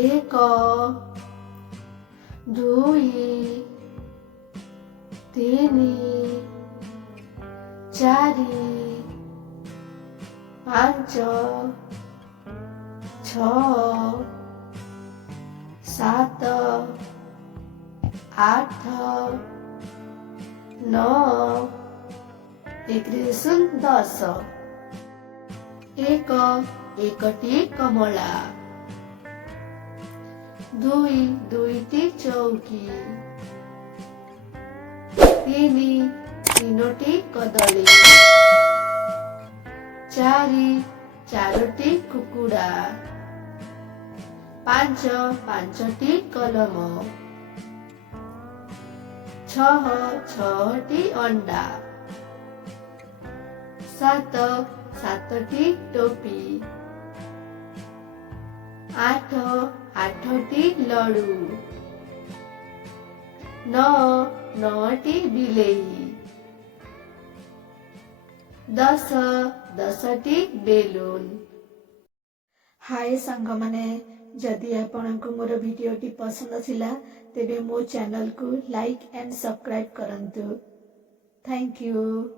एक दुई तीन चारि पांच छ सात आठ नौ एकरिशुन 10 एक एकटी कमला दुई दुईटी चौकी तीन तीनोटी कदली चारि चारोटी कुकुड़ा पांच पांचटी कलम छह छहटी अंडा सात सातटी टोपी आठ आठटी लडू नौ नौटी बिलेई 10 10टी बेलून। हाय सांग माने जदि आपनको मोर वीडियोटी पसंद आसिला तेबे मो चैनल को लाइक एंड सब्सक्राइब करंतु। Thank you.